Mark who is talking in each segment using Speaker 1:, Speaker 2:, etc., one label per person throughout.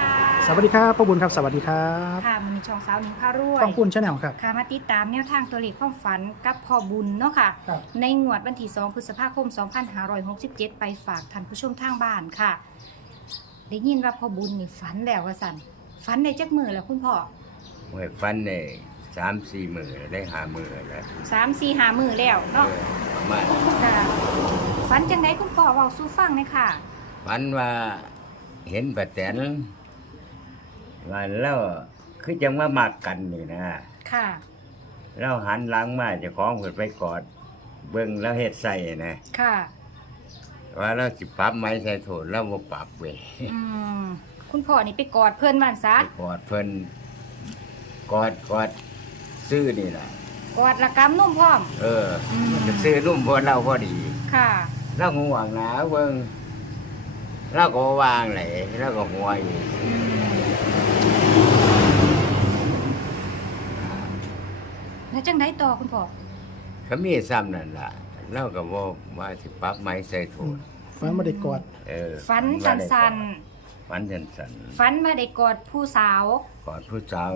Speaker 1: ค่ะ
Speaker 2: สวัสดีครับพ่อบุญครับ สวัสดีครับ
Speaker 1: ค่ะมันมีช่องสาวหนิงพารวย
Speaker 2: ต้องพูนชาแนลครับ
Speaker 1: ค่ะมาติดตามแนวทางตัวเลขความฝันกับพ่อบุญเนาะค่ะ
Speaker 2: ครับ
Speaker 1: ในงวดวันที่ 2 พฤษภาคม 2567 ไปฝากท่านผู้ชมทางบ้านค่ะ ได้ยินว่าพ่อบุญนี่ฝันแล้วว่าสันฝันในจักมือแล้วคุณพ่อ
Speaker 3: หวยฟันเนี่ยสามสี่หมื่นได้หาหมื่นแล้ว
Speaker 1: สามสี่หามือแล้ว
Speaker 3: เอ
Speaker 1: เนาะ
Speaker 3: อประมาณ
Speaker 1: ค่ะฝันจังไดคุณพ่อเว้าสู้ฟังเลยค่ะ
Speaker 3: ฟันว่าเห็นป้าแตน ว่าแล้วคือจังว่ามักกันนี่นะ
Speaker 1: ค่ะ
Speaker 3: เราหันหลังมาเจะของเพิ่นไปกอด เบิ่งแล้วเฮ็ดใส่นะ
Speaker 1: ค่ะ
Speaker 3: ว่าเราสิปรับไหมใส่โถนเราบ่ปรับเว้ย
Speaker 1: อืมคุณพ่อนี่ไปกอดเพื่อนมันซะ
Speaker 3: ไปกอดเพิ่นกอดกอดซื้อนี่ล่ะ
Speaker 1: กอดละกำนุ่มพร้อม
Speaker 3: เอออ
Speaker 1: ม
Speaker 3: มันจะซื้อนุ่มพอเราพอดี
Speaker 1: ค่ะ
Speaker 3: เราห่วงหนาเบิ่งเราก็วางไหลเราก็หัวอยู่
Speaker 1: แล้วจังไดต่อคุณพ่อ
Speaker 3: ก็มีซ้ำนั่นล่ะเราก็บ่ว่าสิปรับไหมใส่โถน
Speaker 2: ฟันมาได้กอด
Speaker 3: เออ
Speaker 1: ฝันสัน
Speaker 3: ฝันสันสัน
Speaker 1: ๆฝันมาได้กอดผู้สาว
Speaker 3: ๆกอดผู้สาว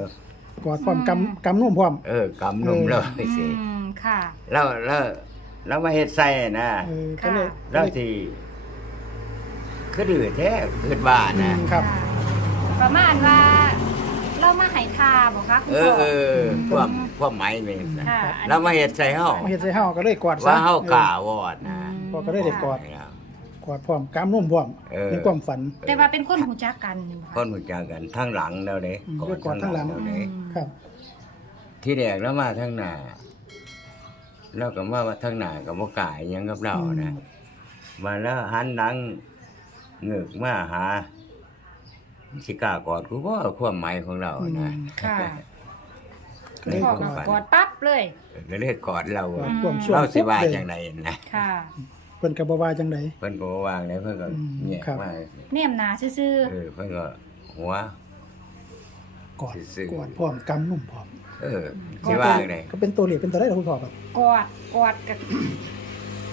Speaker 2: กอดพร้อม
Speaker 1: อืม
Speaker 2: กำกำนุ่มพร้อม
Speaker 3: เออกำนุ่ม
Speaker 2: เออ
Speaker 3: เรา
Speaker 1: อื
Speaker 3: สิ
Speaker 1: มค่ะ
Speaker 3: แล้วแล้วแล้วมาเฮ็ดใส่นะ
Speaker 2: เออก็เลย
Speaker 3: แล้วที่คือดื้อแท้คือบ้า
Speaker 2: อื
Speaker 3: นะ
Speaker 2: มครับะ
Speaker 1: ประมาณว่า เรามาให้ทาบอกคะคุณ
Speaker 3: เอ
Speaker 1: พ่
Speaker 3: อ
Speaker 1: อ
Speaker 3: เออความความหมายแม่นนะ
Speaker 1: ค่ะอันนี้
Speaker 3: แล้วมาเฮ็ดใส่เฮา
Speaker 2: มาเฮ็ดใส่เฮาก็เลยกอดซะ
Speaker 3: ว่าเฮากล้าวอดนะ
Speaker 2: พอก็ได้ได้กอด
Speaker 3: ครับ
Speaker 2: กอดพร้อมกำนุ่มพร้อม
Speaker 3: เออ
Speaker 2: ในความฝัน
Speaker 1: แต่ว่าเป็นคนหูจักกันนี่บ่
Speaker 3: คนรู้จักกันทั้งหลังแล้วเด้
Speaker 2: อืมด้วยกอดทั้งหลัง
Speaker 3: แล้วเด้
Speaker 2: ครับ
Speaker 3: ที่แรกแล้วมาทั้งหน้าแล้วก็มาว่าทั้งหน้าก็บ่กล้าอิหยังกับเรานะ มาแล้วหันหลังเงือกมาหา สิกล้ากอดกูว่าความหมายของเรานะ
Speaker 1: ค่ะ
Speaker 3: ใน
Speaker 1: พ่อ
Speaker 3: ควา
Speaker 1: ก็
Speaker 3: มฝัน
Speaker 1: กอดปั๊บเลย
Speaker 3: ก็เลยกอดเรา
Speaker 2: กอ
Speaker 3: อะ
Speaker 2: ดความช่วง
Speaker 3: เราสิว่า
Speaker 2: ปุ๊บเลย
Speaker 3: จังไดนะ
Speaker 1: ค่ะ
Speaker 2: เพิ่นก็บ่ว่าจังได
Speaker 3: เพิ่นก็บ่วางเลยเพิ่นก็
Speaker 2: อืม
Speaker 3: แยก
Speaker 2: ครับ
Speaker 3: มา
Speaker 1: แนมหนาซื่อ
Speaker 3: เออเพิ่นก็หัว
Speaker 2: กอด
Speaker 3: ซื่อๆ
Speaker 2: กอดพร้อมกำนุ่มพร้อม
Speaker 3: เออสิว่าจังได
Speaker 2: ก็เป็นตัวเลขเป็นตัวได้ล่ะคุณพ่อครับ
Speaker 1: ๆกอดกอดกับ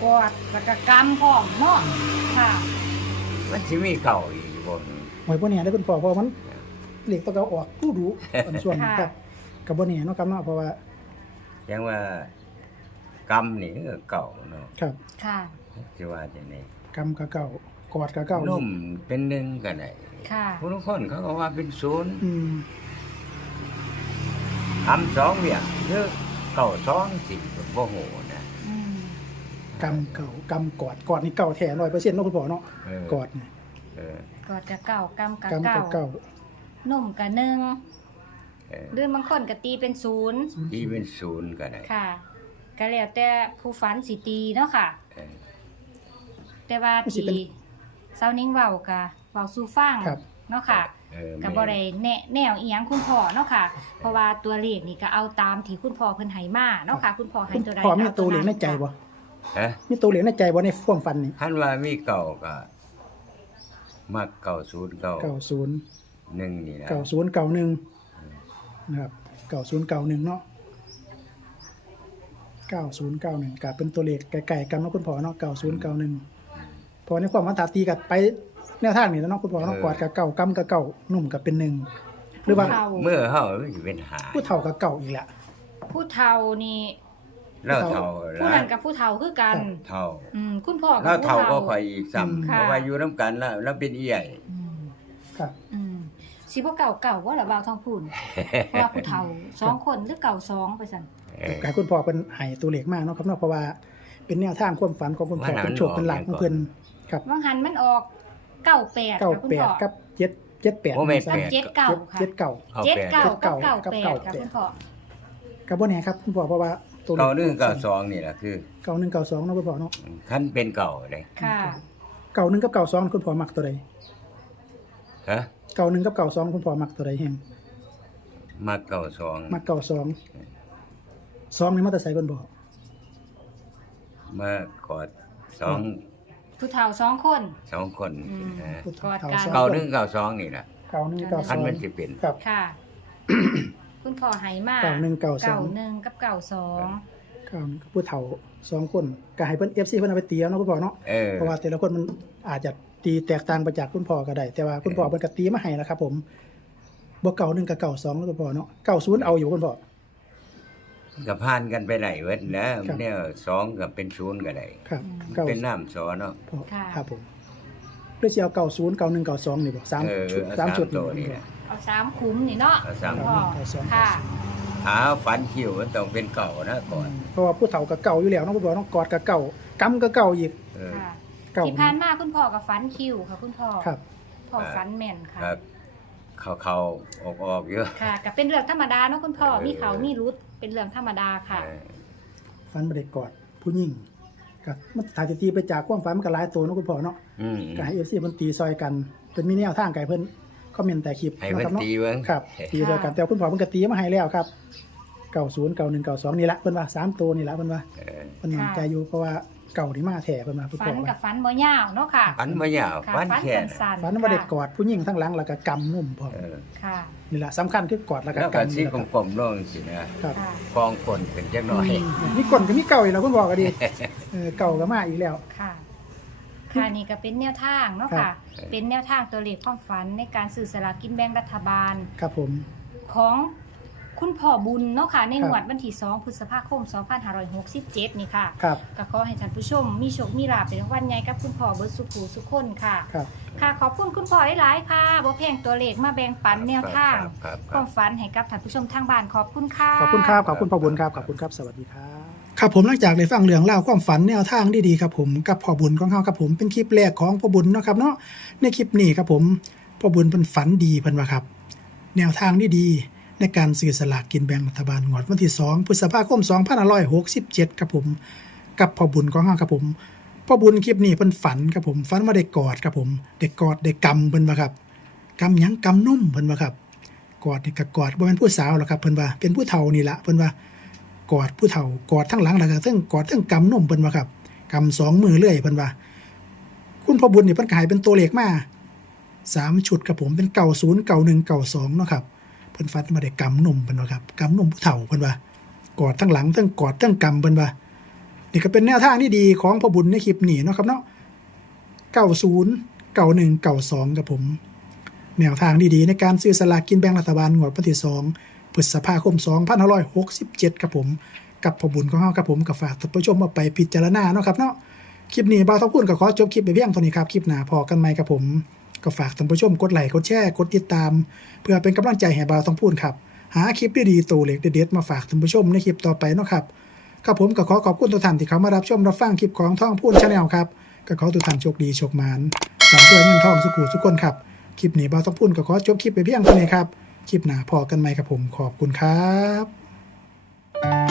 Speaker 1: กอดแล้วก็กำพร้อมเนาะค่ะ
Speaker 3: มันสิมีเก่าอีกบ่
Speaker 2: ห วยบ่แน่ได้อคุณพ่อเพราะมันเลขตัวเก่าออกดูดูอันส่วน
Speaker 1: ค่ะ
Speaker 2: ครับก็บ่แน่เนาะครับเนาะเพราะว่า
Speaker 3: จังว่ากรรมนี่ก็เก่าเนาะ
Speaker 2: ครับ
Speaker 1: ค่ะ
Speaker 3: สิว่าจังได
Speaker 2: กำก็เก่ากอดก็เก่า
Speaker 3: นุ่มเป็นหนึ่งก็ได้
Speaker 1: ค่ะ
Speaker 3: ผู้ทุกคนเขาก็ว่าเป็นศูนย์
Speaker 2: อืม
Speaker 3: ทำสองเวียงคือเก่าสองสี่บ่โหนะ
Speaker 1: อืม
Speaker 2: กำเก่ากำกอดกอดนี่เก่าแท้100%เนาะคุณพ่อเนาะ
Speaker 3: เออก
Speaker 2: อดนี่
Speaker 3: เออก
Speaker 1: อดกับเก่ากำกับ
Speaker 2: กำ
Speaker 1: เก่า
Speaker 2: ก็เก่า
Speaker 1: นุ่มกับหนึ่ง
Speaker 3: เออ
Speaker 1: หรือบางคนก็ตีเป็นศูนย์
Speaker 3: อีเป็นศูนย์ก็ได้
Speaker 1: ค่ะ ก็แล้วแต่ผู้ฝันสิตีเนาะค่ะ
Speaker 3: เออ
Speaker 1: แต่ว่าที่เซานิ่งเว้าก็เว้าสู่ฟัง
Speaker 2: ครับ
Speaker 1: เนาะค่ะ
Speaker 3: เออ
Speaker 1: ก็บ่ได้แนะแนวอีหยังคุณพ่อเนาะค่ะ เพราะว่าตัวเลขนี่ก็เอาตามที่คุณพ่อเพิ่นให้มาเนาะค่ะ คุณพ่อให้
Speaker 2: คุณ
Speaker 1: ตัวใด
Speaker 2: พ่อมี
Speaker 1: ก็า
Speaker 2: ตัวเหรียญในใจบ่
Speaker 3: ฮะ
Speaker 2: มีตัวเหรียญในใจบ่ในความฝันนี่
Speaker 3: ท่านว่ามีเก่าก็ มักเก่าศูนย์เก่า
Speaker 2: 90
Speaker 3: หนึ่งนี่นะ
Speaker 2: 9091นะครับ9091เนาะ9091ก็เป็นตัวเลขไกลๆกันเนาะคุณพ่อเนาะ9091พอในความมันตาตีกับไปแนวทางนี่แล้วเนาะคุณพ่อเนาะกอดกับเก่ากำกับเก่านุ่มกับเป็นหนึ่งหรือว่า
Speaker 1: ผู้เฒ่า
Speaker 3: เมื่อเฮามันสิเป็นหา
Speaker 2: ผู้เฒ่ากับเก่าอีกละ
Speaker 1: ผู้เฒ่านี่
Speaker 3: แล้วเท่า
Speaker 1: ผู้นั้นกับผู้เฒ่าคือกัน
Speaker 3: เท่า
Speaker 1: อืมคุณพ่อกั
Speaker 3: แล้
Speaker 1: บ
Speaker 3: ว
Speaker 1: ผู้
Speaker 3: เท่า
Speaker 1: เฒ่า
Speaker 3: ก็ค่อยอีกซ้ำ
Speaker 1: ค่ะ
Speaker 3: เพราะว่าอยู่นํกันแล้วแล้วเป็นอีใหญ่
Speaker 1: อืม
Speaker 2: ครับ
Speaker 1: อืมสิบ่เก่าเก่าว่าละบ่าวทองพูนเพราะว่าผู้เฒ่าสองคนหรือเก่าสองไปสั่น
Speaker 3: เออ
Speaker 2: กายคุณพ่อเป็นให้ตัวเลขมากเนาะครับเนาะเพราะว่าเป็นแนวทางความฝันของคุณพ่อ
Speaker 3: ว่าหนัง
Speaker 2: เป็นโชคเป็นหลักของเพิ่นครับ
Speaker 1: ว่างหันมันออกเก้าแปด
Speaker 2: เก้า
Speaker 1: ค่ะคุณ
Speaker 2: แปด
Speaker 1: พ่อ
Speaker 2: กับเจ็ดเจ็ดแปด
Speaker 3: โอ้แม่น
Speaker 1: กับเจ็ดเก่าค่ะ
Speaker 2: เจ็ดเก่า
Speaker 3: เอา
Speaker 1: เจ็ด
Speaker 3: แปด
Speaker 1: เก่ากับ
Speaker 2: เก้า
Speaker 1: เก้าแปด
Speaker 2: เก้า
Speaker 1: ค่ะ
Speaker 2: แปด
Speaker 1: คุณพ่อ
Speaker 2: กับบ่แน่ครับคุณพ่อเพราะว่า ตัวเลข
Speaker 3: เก่าหนึ่งเก่าสองนี่แหละคือ
Speaker 2: เก่าหนึ่งเก่าสองเนาะคุณพ่อเนาะ
Speaker 3: คันเป็นเก่าเลย
Speaker 1: ค่ะ
Speaker 2: เก่าหนึ่งกับเก่าสองคุณพ่อมักตัวใด
Speaker 3: ฮะ
Speaker 2: เก่าหนึ่งกับเก่าสองคุณพ่อมักตัวใดแฮง
Speaker 3: มาเก่าสอง
Speaker 2: มักเก่าสองสองนี่มาแต่ใส่คุณพ่อ
Speaker 3: มากอดสอง
Speaker 1: ผู้เฒ่าสองคน
Speaker 3: สองคน
Speaker 1: อืม
Speaker 3: นะ
Speaker 1: กอดกัน
Speaker 3: เก่าหนึ่งเก่าสองนี่แหละ
Speaker 2: เก่าหนึ่งเก่าส
Speaker 3: คั
Speaker 2: อนง
Speaker 3: มันจะเป็น
Speaker 2: ครับ
Speaker 1: ค่ะ คุณพ่อไหมา
Speaker 2: เก่าหนึ่งเก่าสอง
Speaker 1: เก่าหนึ่งกับเก่าสอง
Speaker 2: เก่าหนึ่งกับผู้เฒ่าสองคนก็ให้เพิ่น FC เพิ่นเอาไปเตียวเนาะคุณพ่อเนาะ
Speaker 3: เออ
Speaker 2: เพราะว่าแต่ละคนมันอาจจะตีแตกต่างไปจากคุณพ่อก็ได้ แต่ว่าคุณพ่อเพิ่นก็ตีมาให้แล้วครับ ผมบ่เก่าหนึ่งกับเก่าสองแล้วคุณพ่อเนาะเก่าศูนย์เอาอยู่คุณพ่อ
Speaker 3: ก็ผ่านกันไปไหนเว้ยนะครับ เนี่ยสองก็เป็นศูนย์ก็ได้
Speaker 2: ครับเก่า
Speaker 3: เป็นน้ำสอเนาะ
Speaker 2: พ่อ
Speaker 1: ค่ะ
Speaker 2: ครับผมเพื่อสิเอาเก่าศูนย์เก่าหนึ่งเก่าสองนี่บ่สาม
Speaker 3: เออ
Speaker 2: ชุด
Speaker 3: เอา
Speaker 2: สามชุด
Speaker 3: ตัว
Speaker 2: นี่
Speaker 3: นี่
Speaker 2: บ่
Speaker 3: แหละ
Speaker 1: เอาสามคุ้มนี่เนาะ
Speaker 3: เอาสาม
Speaker 1: พ่อ
Speaker 2: เก่าสอง
Speaker 1: ค่ะ
Speaker 3: หาฝันคิวมันต้องเป็นเก่านะก่อน
Speaker 2: เพราะว่าผู้เฒ่ากับเก่าอยู่แล้วเนาะคุณพ่อเนาะกอดกับเก่ากำกับเก่าอีก
Speaker 3: เออ
Speaker 1: ค่ะ
Speaker 2: เก่า
Speaker 1: ที่ผ่านมาคุณพ่อกับฟันคิวค่ะ คุณพ่อ
Speaker 2: ครับ
Speaker 1: พ่อฟันแม่นค่ะ
Speaker 3: ครับ เขาเขาออกออกเยอะ
Speaker 1: ค่ะก็เป็นเรื่องธรรมดาเนาะคุณพ่อ
Speaker 3: เออ
Speaker 1: มีเขามีรุดเป็นเรื่องธรรมดาค่ะ
Speaker 3: เออ
Speaker 2: ฝันบ่ได้กอดผู้หญิงกับมันถ่ายจะตีไปจากความฝันมันก็หลายตัวเนาะคุณพ่อเนาะ
Speaker 3: อืม
Speaker 2: ก็ให้ FC มันตีซอยกันเป็นมีแนวทางไก่เพิ่น คอมเมนต์แต่คลิป
Speaker 3: ให้
Speaker 2: นะ
Speaker 3: เพิ่
Speaker 2: คนรับเนาะ
Speaker 3: ตีเบิ้ง
Speaker 2: ครับตีซอยกันแต่คุณพ่อเพิ่นก็ตีมาให้แล้วครับ90 91 92นี่ละเพิ่นว่าสามตัวนี่ละเพิ่นว่า
Speaker 3: เออ
Speaker 2: เพิ่นมั่นใจอยู่เพราะว่าเก่านี่มาแท้เพิ่นว่าคุณ
Speaker 1: ฟั
Speaker 2: พ่อน
Speaker 1: กับ
Speaker 2: ว่า
Speaker 1: ฟันบ่ยาวเนาะค่ะ
Speaker 3: ฝันมายาว
Speaker 1: ค่ะ
Speaker 3: ฝัน
Speaker 1: ฟัน
Speaker 3: แค่
Speaker 1: สั้นๆ
Speaker 2: ฝันว่าได้ก
Speaker 1: ค่ะ
Speaker 2: อดผู้หญิงทั้งหลังแล้วก็กำนุ่มพร้อม
Speaker 3: เออ
Speaker 1: ค่ะ
Speaker 2: นี่แหละสำคัญคือกอดแล้วก็
Speaker 3: แล้วก็
Speaker 2: กำ
Speaker 3: สี
Speaker 2: นี่แหละ
Speaker 3: ก
Speaker 2: ครับ
Speaker 3: ลมๆลงสินะครับ
Speaker 1: ค่ะ
Speaker 3: กองคนเป็นจักหน่อย
Speaker 2: อืมมีก้นก็มีเก่าอีกแล้วคุณบอกก็ดีเออเก่าก็มาอีกแล้ว
Speaker 1: ค่ะ ค่ะนี่ก็เป็นแนวทางเนาะ
Speaker 2: ครั
Speaker 1: ค่ะ
Speaker 2: บ
Speaker 1: เป็นแนวทางตัวเลขความฝันในการสื่อสลากกินแบ่งรัฐบาล
Speaker 2: ครับผม
Speaker 1: ของคุณพ่อบุญเนาะค่ะใน
Speaker 2: ครับ
Speaker 1: งวดวันที่2พฤษภาคม 2567 นี่ค่ะ
Speaker 2: ครับ
Speaker 1: ก็ขอให้ท่านผู้ชมมีโชคมีลาภเป็นรางวัลใหญ่กับคุณพ่อเบิร์ดสุขูสุขคนค่ะ
Speaker 2: ครับ
Speaker 1: ค่ะขอบคุณคุณพ่อหลายๆค่ะบ่แพงตัวเลขมาแบ่งปันแนวทาง
Speaker 3: ครับครับค
Speaker 1: ค
Speaker 3: รั
Speaker 1: วา
Speaker 3: บ
Speaker 1: มฝันให้กับท่านผู้ชมทางบ้านขอบคุณค่ะ
Speaker 2: ขอบคุณครับ ขอบคุณพ่อบุญครับ ขอบคุณครับ สวัสดีครับ ครับผมหลังจากได้ฟังเรื่องเล่าวความฝันแนวทางดีๆครับผมกับพ่อบุญของเขาครับผมเป็นคลิปแรกของพ่อบุญเนาะครับเนาะในคลิปนี้ครับผมพ่อบุญเป็นฝันดีเพิ่นว่าครับ แนวทางดีๆในการซื้อสลากกินแบ่งรัฐบาลงวดวันที่2พฤษภาคม2567ครับผมกับพ่อบุญของเขาครับผมพ่อบุญคลิปนี้เพิ่นฝันครับผมฝันว่าได้กอดครับผมได้กอดได้กำเพิ่นว่าครับกำหยังกำนุ่มเพิ่นว่าครับกอดนี่ก็กอดบ่แม่นผู้สาวหรอกครับเพิ่นว่าเป็นผู้เฒ่านี่ละเพิ่นว่า กอดผู้เฒ่ากอดทั้งหลังแล้วก็ทั้งกอดทั้งกำนมเพิ่นว่าครับกำสองมือเรื่อยเพิ่นว่า คุณพ่อบุญนี่เพิ่นก็ให้เป็นตัวเลขมาสามชุดครับผมเป็นเก่าศูนย์เก่าหนึ่งเก่าสองเนาะครับเพิ่นฟัดมาได้กำนมเพิ่นว่าครับกำนมผู้เฒ่าเพิ่นว่ากอดทั้งหลังทั้งกอดทั้งกำเพิ่นว่านี่ก็เป็นแนวทางที่ดีของพ่อบุญในคลิปนี้เนาะครับเนาะเก่าศูนย์เก่าหนึ่งเก่าสองครับผม แนวทางดีๆในการซื้อสลากกินแบ่งรัฐบาลงวดวันที่2 พฤษภาคม2567 ครับผม กับพบุญของเฮาครับผมกับฝากท่านผู้ชมมาไปพิจารณาเนาะครับเนาะ คลิปนี้บ่าวทองพูนก็ขอจบคลิปไปเพียงเท่านี้ครับ คลิปหน้าพอกันใหม่ครับผม ก็ฝากท่านผู้ชมกดไลค์กดแชร์กดติดตาม เพื่อเป็นกำลังใจให้บ่าวทองพูนครับ หาคลิปดีๆตัวเล็กเด็ดๆมาฝากท่านผู้ชมในคลิปต่อไปเนาะครับครับผมก็ขอขอบคุณทุกท่านที่เข้ามารับชมรับฟังคลิปของท่องพูนชาแนลครับก็ขอทุกท่านโชคดีโชคมานร่ำรวยเงินทองสุขุสุขคนครับ คลิปนี้บ่าวต้องพูดก็ขอจบคลิปไปเพียงเท่านี้ครับ คลิปหน้าพอกันไหมครับผมขอบคุณครับ